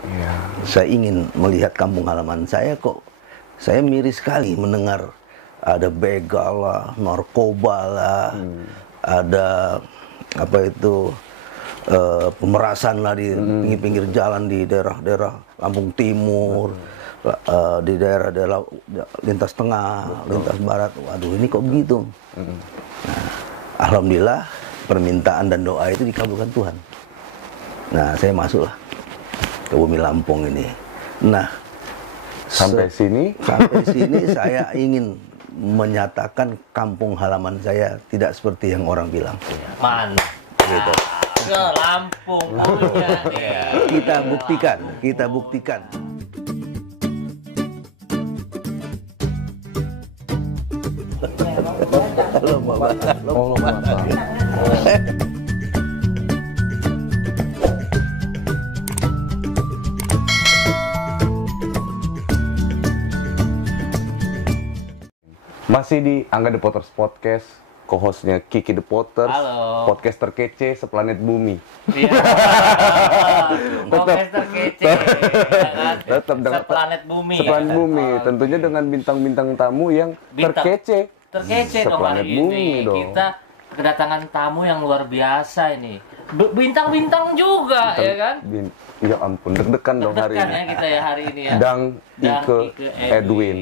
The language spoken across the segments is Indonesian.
Iya. Saya ingin melihat kampung halaman saya, kok saya miris sekali mendengar ada begal lah, narkoba lah, ada apa itu pemerasan lah di pinggir-pinggir jalan di daerah-daerah Lampung Timur, di daerah-daerah lintas tengah, lintas barat. Waduh, ini kok begitu? Nah, alhamdulillah permintaan dan doa itu dikabulkan Tuhan. Nah, saya masuklah ke bumi Lampung ini. Nah, Sampai sini saya ingin menyatakan kampung halaman saya tidak seperti yang orang bilang. Mantap. Gitu. Ke Lampung punya nih. Kita buktikan. masih di Angga The Potters Podcast, co-hostnya Kiki The Potters. Halo. Podcast terkece seplanet bumi. Iya. Podcast terkece. Ya kan? Tetap dengan Seplanet bumi. Seplanet ya kan? bumi, Oh, tentunya dengan bintang-bintang tamu yang Bintang. terkece. Terkece dong Seplanet hari bumi ini. dong. Kita kedatangan tamu yang luar biasa ini. Bintang-bintang juga, ya kan? Ya ampun, deg-degan dong hari Deg-degan ini. ya kita ya hari ini ya. Dang Dan Ike Edwin.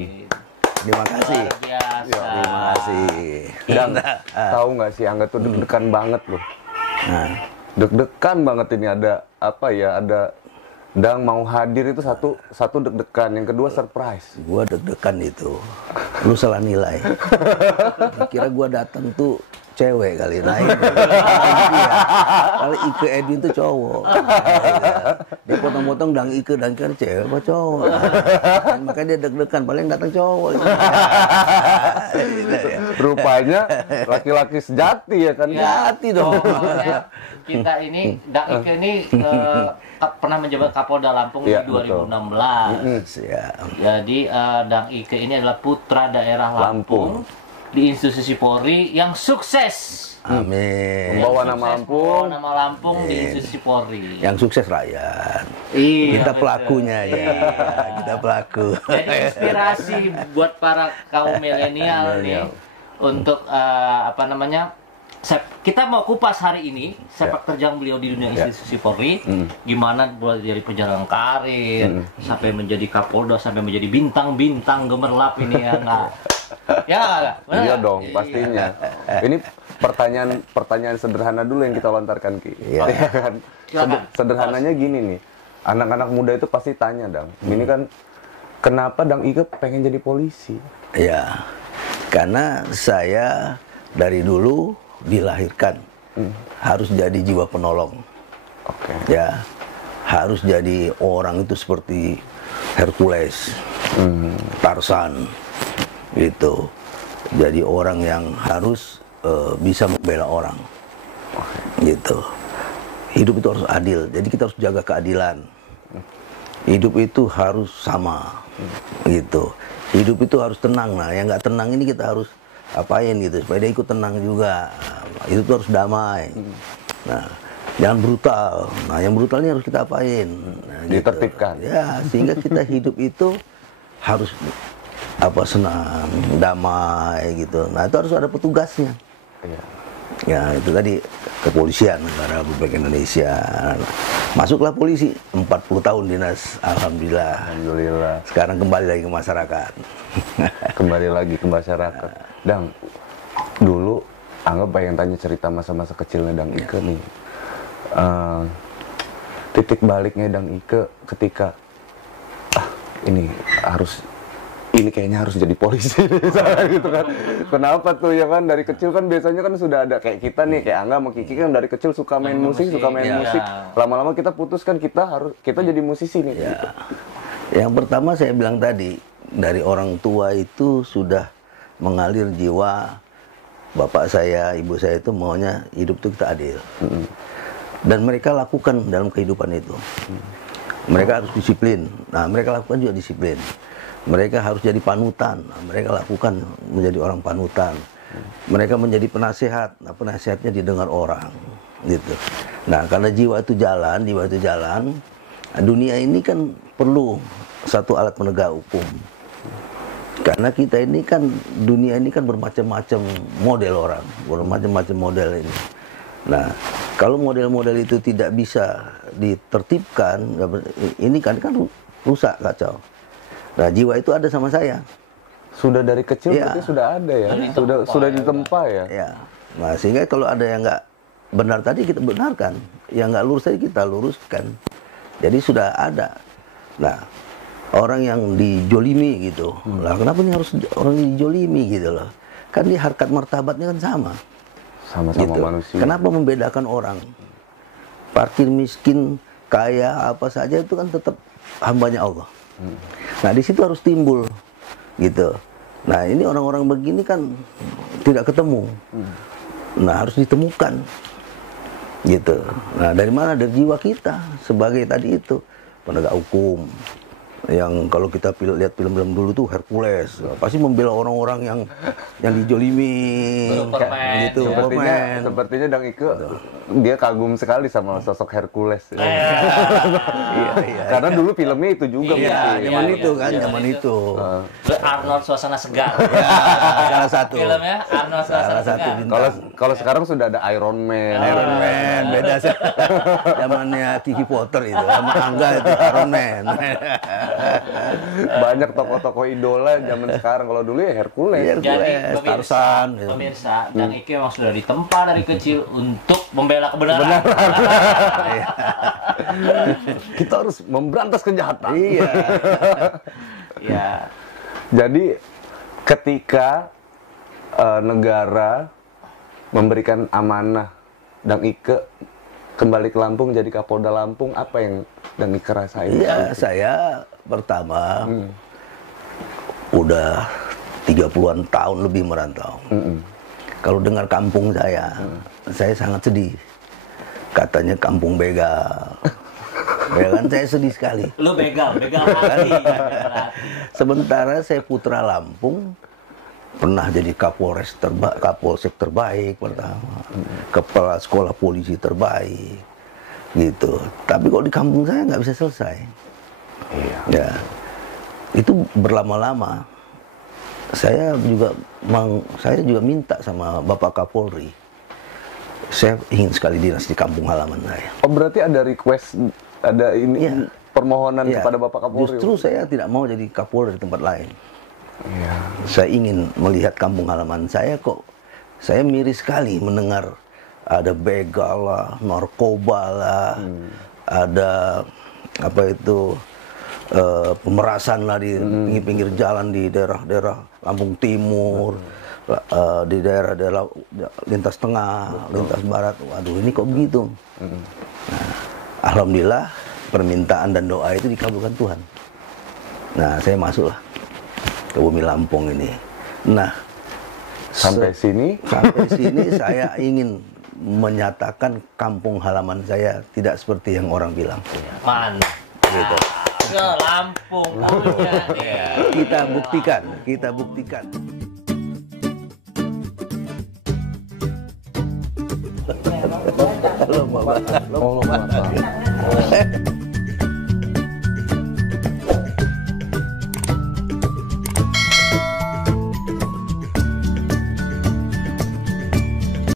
Terima kasih. Luar biasa. Terima kasih. Dan tahu nggak sih, Angga tuh deg-degan banget loh. Nah, Deg-degan banget ini, ada apa ya? Ada Dang mau hadir itu satu deg-degan, yang kedua surprise. gua deg-degan itu. Lu salah nilai. Kira gua datang tuh cewek kali. Nah, itu. Kalau Ike Edwin tuh cowok. Dia potong-potong Dang Ike dan kan cewek apa cowok. Makanya dia deg-degan, paling datang cowok. Rupanya laki-laki sejati ya kan? Hati dong. Makanya kita ini, Dang Ike ini pernah menjabat Kapolda Lampung Iya, di 2016. Siap. Jadi Dang Ike ini adalah putra daerah Lampung, di institusi Polri yang sukses. Amin. Membawa Yang nama sukses Lampung. membawa nama Lampung di institusi Polri. Yang sukses rakyat. Iya, Kita betul. pelakunya ya. Kita pelaku. Jadi inspirasi buat para kaum milenial nih untuk apa namanya? Kita mau kupas hari ini sepak terjang beliau di dunia institusi Polri, gimana mulai dari perjalanan karir sampai menjadi Kapolda, sampai menjadi bintang-bintang gemerlap ini ya nggak? Ya nggak? Benar Iya nggak? dong, pastinya. Ini pertanyaan sederhana dulu yang kita lontarkan, Ki. Iya. Iya kan? Silakan. Sederhananya gini nih, anak-anak muda itu pasti tanya, Dang. Ini kan, kenapa Dang Ike pengen jadi polisi? Ya, karena saya dari dulu dilahirkan harus jadi jiwa penolong. Oke. Ya, harus jadi orang itu seperti Hercules, Tarzan, gitu. Jadi orang yang harus bisa membela orang, gitu. Hidup itu harus adil, jadi kita harus jaga keadilan. Hidup itu harus sama, gitu. Hidup itu harus tenang. Nah, yang nggak tenang ini kita harus apain gitu supaya dia ikut tenang juga. Itu tuh harus damai. Nah, jangan brutal. Nah, yang brutal ini harus kita apain? Nah, gitu. Ditertibkan. Ya, sehingga kita hidup itu harus apa, senang, damai gitu. Nah, itu harus ada petugasnya. Iya. Ya, itu tadi kepolisian negara Republik Indonesia. Masuklah polisi, 40 tahun dinas, alhamdulillah. Alhamdulillah. Sekarang kembali lagi ke masyarakat. Kembali lagi ke masyarakat. Dang, dulu Angga pengen tanya cerita masa-masa kecilnya Dang Ike nih. Titik baliknya Dang Ike ketika ini kayaknya harus jadi polisi misalnya gitu kan. Kenapa tuh ya kan, dari kecil kan biasanya kan sudah ada kayak kita nih, kayak Angga sama Kiki kan dari kecil suka main musik, ya. Lama-lama kita putuskan kita jadi musisi nih. Ya. Gitu. Yang pertama saya bilang tadi, dari orang tua itu sudah mengalir jiwa bapak saya, ibu saya itu maunya hidup itu kita adil. Dan mereka lakukan dalam kehidupan itu. Mereka harus disiplin. Nah, mereka lakukan juga disiplin. Mereka harus jadi panutan. Nah, mereka lakukan menjadi orang panutan. Mereka menjadi penasehat. Nah, penasehatnya didengar orang, gitu. Nah, karena jiwa itu jalan, Nah, dunia ini kan perlu satu alat penegak hukum. Karena kita ini kan, dunia ini kan bermacam-macam model orang, bermacam-macam model ini. Nah, kalau model-model itu tidak bisa ditertibkan, ini kan rusak, kacau. Nah, jiwa itu ada sama saya. Sudah dari kecil Ya. berarti sudah ada ya? Sudah ditempa ya? Ya. Nah, sehingga kalau ada yang nggak benar tadi kita benarkan, yang nggak lurus tadi kita luruskan. Jadi sudah ada. Nah, orang yang dijolimi gitu, lah kenapa ini harus orang dijolimi gitu loh? Kan dia harkat martabatnya kan sama. Sama-sama Gitu. manusia. Kenapa membedakan orang? Parkir miskin, kaya, apa saja itu kan tetap hambanya Allah. Nah, di situ harus timbul gitu. Nah, ini orang-orang begini kan tidak ketemu. Nah, harus ditemukan gitu. Nah, dari mana? Dari jiwa kita sebagai tadi itu penegak hukum. Yang kalau kita lihat film-film dulu tuh Hercules, pasti membela orang-orang yang dijolimi Superman. gitu. Sepertinya Dang Ike dia kagum sekali sama sosok Hercules. Iya. Karena dulu filmnya itu juga Iya, mungkin. Zaman iya, itu iya, kan, iya, zaman iya. itu. Arnold suasana segar. Ya, salah satu. Filmnya Arnold suasana Salah satu segar. bintang. Kalau sekarang sudah ada Iron Man. Iron Man, beda sih. Zamannya Kiki Potter itu, sama Angga itu Iron Man. Banyak tokoh-tokoh idola zaman sekarang. Kalau dulu ya Hercules. Iya. Jadi Hercules, Tarzan, gitu. pemirsa, Dang Ike memang sudah ditempa dari kecil untuk membela kebenaran. Kita harus memberantas kejahatan. Iya. Ya, Jadi ketika negara memberikan amanah Dang Ike kembali ke Lampung jadi Kapolda Lampung, apa yang Dang Ike rasain? Iya, saya pertama udah 30-an tahun lebih merantau. Kalau dengar kampung saya sangat sedih. Katanya kampung begal. Ya kan, saya sedih sekali. lu begal hati. Sementara saya putra Lampung, pernah jadi kapolsek terbaik pertama, kepala sekolah polisi terbaik, gitu. Tapi kalau di kampung saya nggak bisa selesai. Iya. Ya, itu berlama-lama. Saya juga minta sama Bapak Kapolri, saya ingin sekali dinas di kampung halaman saya. Oh, berarti ada request, ada ini Iya. permohonan Ya, kepada Bapak Kapolri. justru saya tidak mau jadi Kapolri di tempat lain. Iya. Saya ingin melihat kampung halaman saya kok. Saya miris sekali mendengar ada begal lah, narkoba lah, ada apa itu pemerasan lah di pinggir-pinggir jalan di daerah-daerah Lampung Timur, di daerah-daerah lintas tengah, lintas barat. Waduh, ini kok begitu? Nah, alhamdulillah permintaan dan doa itu dikabulkan Tuhan. Nah, saya masuklah ke bumi Lampung ini. Nah, Sampai sini saya ingin menyatakan kampung halaman saya tidak seperti yang orang bilang. Mantap. Gitu. Ke Lampung punya nih. Kita buktikan. Halo, Bapak. oh, Bapak.